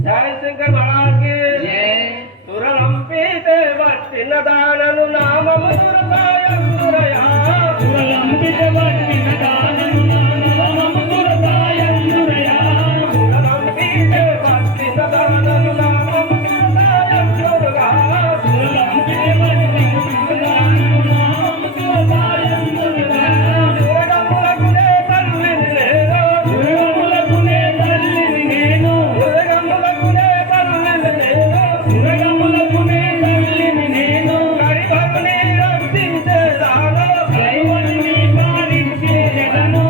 जय शंकर महाराज के सुरलंबिते वट्टिन दाननु नामము सुरतायंदुरया सुरलंबिते वट्टिन दाननु नामము सुरतायंदुरया सुरलंबिते वट्टिन दाननु नामము सुरतायंदुरया सुरलंबिते वट्टिन दाननु नामము सुरतायंदुरया సురగములకునే తల్లిని నేను సురగములకునే తల్లిని నేను సురగములకునే తల్లిని నేను సురగములకునే తల్లిని నేను కరివల్లి రక్షించేదాను కరివల్లి పాలించేదను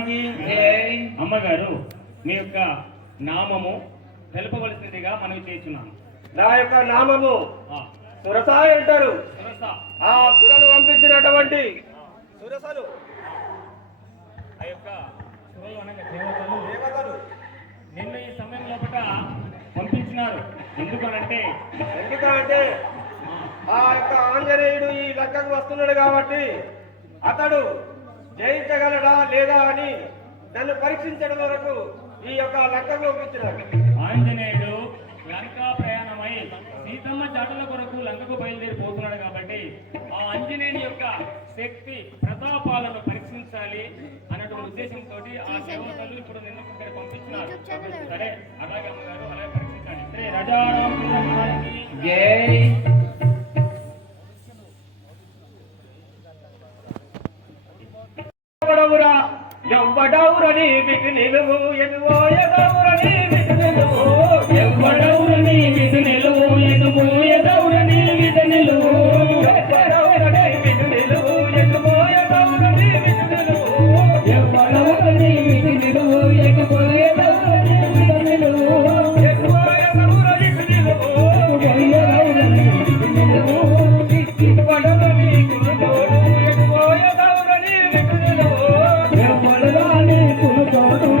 మహారాణికి అమ్మగారు మీ యొక్క నామము తెలుపవలసిందిగా మనవి చేస్తున్నాను. నా యొక్క నామము సురసాయి అంటారు. ఆ సురలు పంపించినటువంటి సురసలు ఆ యొక్క సురలు అనగా దేవతలు నిన్న ఈ సమయం లోపల పంపించినారు. ఎందుకంటే ఆ యొక్క ఆంజనేయుడు ఈ లంకకు వస్తున్నాడు కాబట్టి అతడు జయించగలడా లేదా అని నన్ను పరీక్షించడం వరకు ఈ యొక్క లంకకు పంపించినాడు. ఆంజనేయుడు లంకా ప్రయాణమై సీతమ్మ చాటుల కొరకు లంకకు బయలుదేరిపోతున్నాడు కాబట్టి ఆ ఆంజనేయుని యొక్క శక్తి ప్రతాపాలను పరీక్షించాలి అన్నటువంటి ఉద్దేశంతో ఆ దేవతలు ఇప్పుడు నిన్ను ఇక్కడ పంపించినారు. సరే అలాగే అమ్మగారు అలాగే పరీక్షించాలి. శ్రీ రాజారామచంద్ర మహారాజుకి జై. ఎవ్వడౌరని విధి నిలువు ఎనువోయదౌరని విధి నిలువు ఎవ్వడౌరని విధి నిలువు ఎనువోయదౌరని విధి నిలువు ఎవ్వడౌరని విధి నిలువు ఎనువోయదౌరని విధి నిలువు ఎవ్వడౌరని విధి నిలువు ఎనువోయదౌరని విధి నిలువు ఎనువోయదౌరని విధి నిలువు ఎనువోయదౌరని విధి నిలువు ఇవ్వడని కులతోడు ఎనువోయదౌరని విధి నిలువు ఎవ్వడని కులతోడు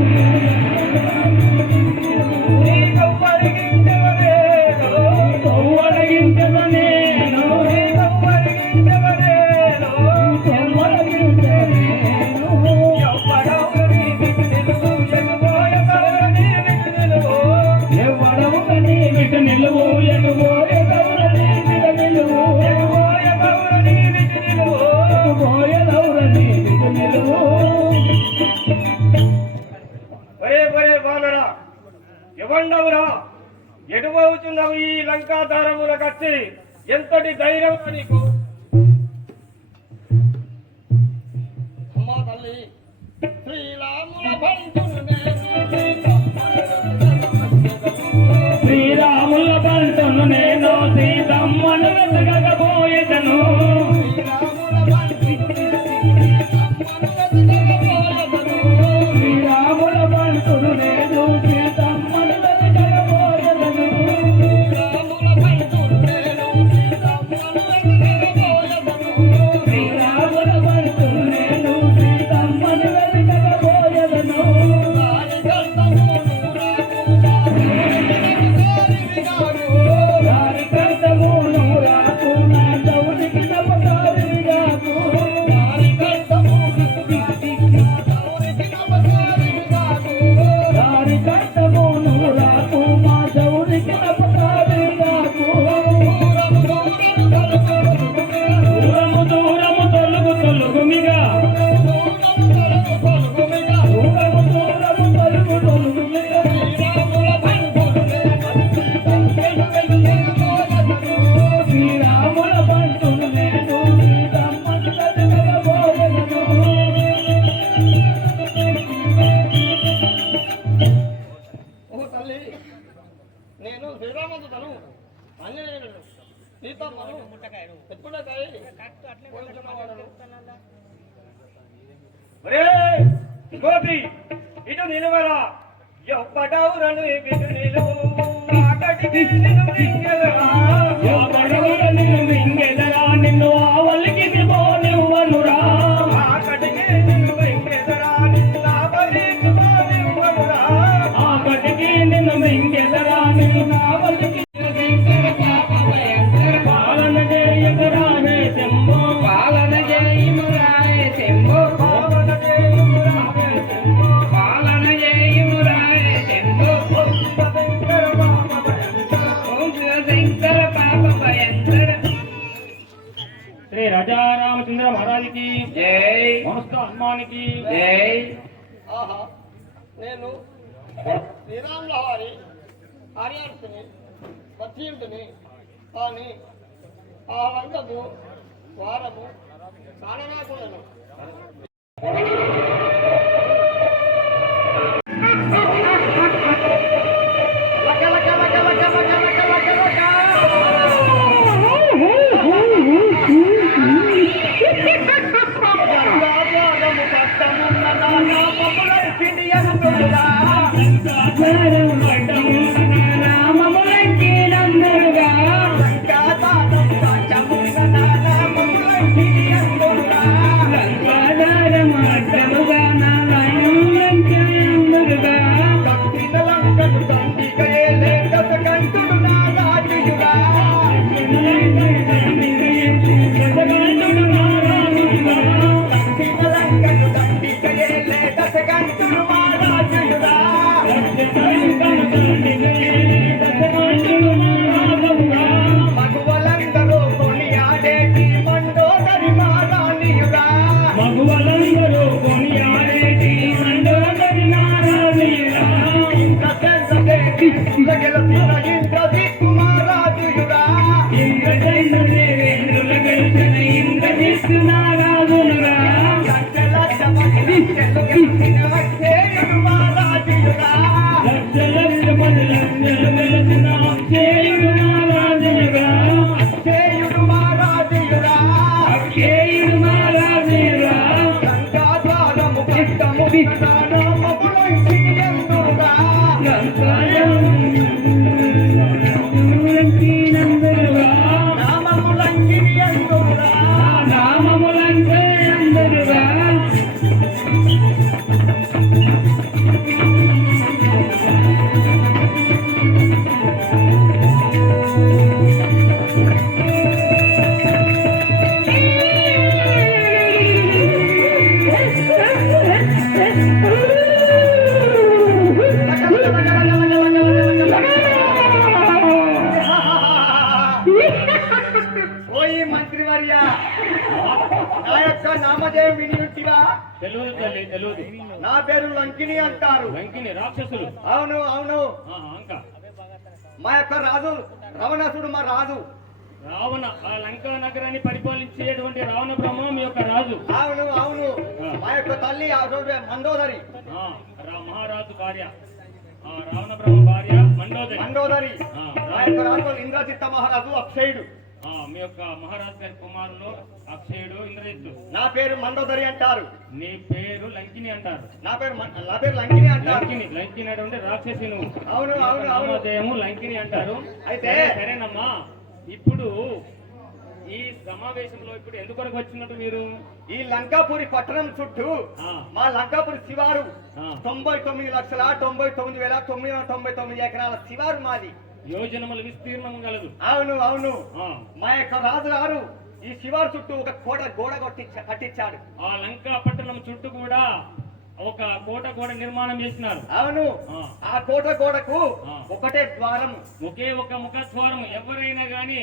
ఎవండవురా ఎటువవుచున్నావు ఈ లంకా దారముల కచ్చి ఎంతటి ధైర్యం నీకు? అమ్మా తల్లి శ్రీరాముల బంటును శ్రీరాముల బంటును నేను సీతమ్మను వెతకకపోయేదను శ్రీరాముల బంటును నేను సీతమ్మను వెతకకపోయేదను శ్రీరాముల బంటును నేను సీతమ్మను వెతకకపోయేదను దారి కర్తము నూరాకు నా దౌడికి నమకారి రాకు దారి కర్తము నూరాకు మా దౌడికి నమకారి రాకు దూరము దూరము తొలుగు తొలుగుమిగా దూరము దూరము తొలుగు తొలుగుమిగా శ్రీరాముల బంటును నేను సీతమ్మను వెతకకపోయేదను ఓ తల్లి నేను శ్రీరామంతుడను ఆంజనేయుడు సీతమ్మను ఎప్పుడకాయ గోపి ఇటు నిలువరా ఎవ్వడౌరని విధి నిలువు ఆటటికి నిలువింగెదరా ఎవడెవరు నిన్ను మింగెదరా నిన్ను ఆవలికి దిబోనివ్వనురా ఆటటికి నిలువింగెదరా నిన్నావలికి పోనివ్వనురా ఆకటికి నిన్ను మింగెదరా నిన్ను ఆవలికి పాలన చేయకురా హే శంభో పాలన చేయుమురా హే శంభో పావన చేయుమురా హే శంభో పాలన చేయుమురా హే శంభో శంకర పాప భయంకర ఓం శంకర పాప భయంకర. శ్రీ రాజారామచంద్ర మహారాజుకి జై. మహస్త హనుమానికి జై. ఆహా నేను శ్రీరాముల వారి కార్యార్థిని పత్రిని కానీ ఆ లంకకు వారము కానరాకులను గంగాజలము పట్టమున్న నా రాజులుగా లక్ష మంది లంకెలు వెలసిన అక్షయుడు మహారాజులుగా అక్షయుడు మహారాజులుగా నామములంటే అందరుగా ఓయి మంత్రివర్య నా యొక్క నామధేయం వినియుట్టివా? తెలియదు తల్లి తెలియదు. నా పేరు లంకిని అంటారు. లంకిని రాక్షసులు. అవును అవును. ఇంకా మా యొక్క రాజు రావణాసుడు మా రాజు. రావణ ఆ లంకా నగరాన్ని పరిపాలించేటువంటి రావణ బ్రహ్మ మీ యొక్క రాజు. అవును అవును. మా యొక్క తల్లి ఆ రోజు మండోదరి. మహారాజు భార్య రావణ బ్రహ్మ భార్య మండోదరి. మండోదరి. మా యొక్క రాజు ఇంద్రజిత్త మహారాజు అక్షయుడు. మీ యొక్క మహారాజు గారి కుమారులు అక్షయుడు ఇంద్రజిత్తు. నా పేరు మండోదరి అంటారు. నీ పేరు లంకిని అంటారు. నా పేరు లంకిని అంటారు. లంకిని అంటే రాక్షసి నువ్వు. అవును అవును అవును. నామధేయము లంకిని అంటారు. అయితే సరేనమ్మా, ఇప్పుడు ఈ సమావేశంలో ఇప్పుడు ఎందుకొరకు వచ్చినట్టు మీరు? ఈ లంకాపురి పట్టణం చుట్టూ మా లంకాపురి శివారు 99,99,999 ఎకరాల శివారు మాది. యోజనముల విస్తీర్ణం గలదు. అవును అవును. మా యొక్క రాజు గారు ఈ శివారు చుట్టూ ఒక గోడ కట్టించాడు. ఆ లంకా పట్టణం చుట్టూ కూడా ఒక కోట గోడ నిర్మాణం చేసినారు. అవును. ఆ కోట గోడకు ఒకటే ద్వారం, ఒకే ఒక ముఖ ద్వారం. ఎవరైనా గాని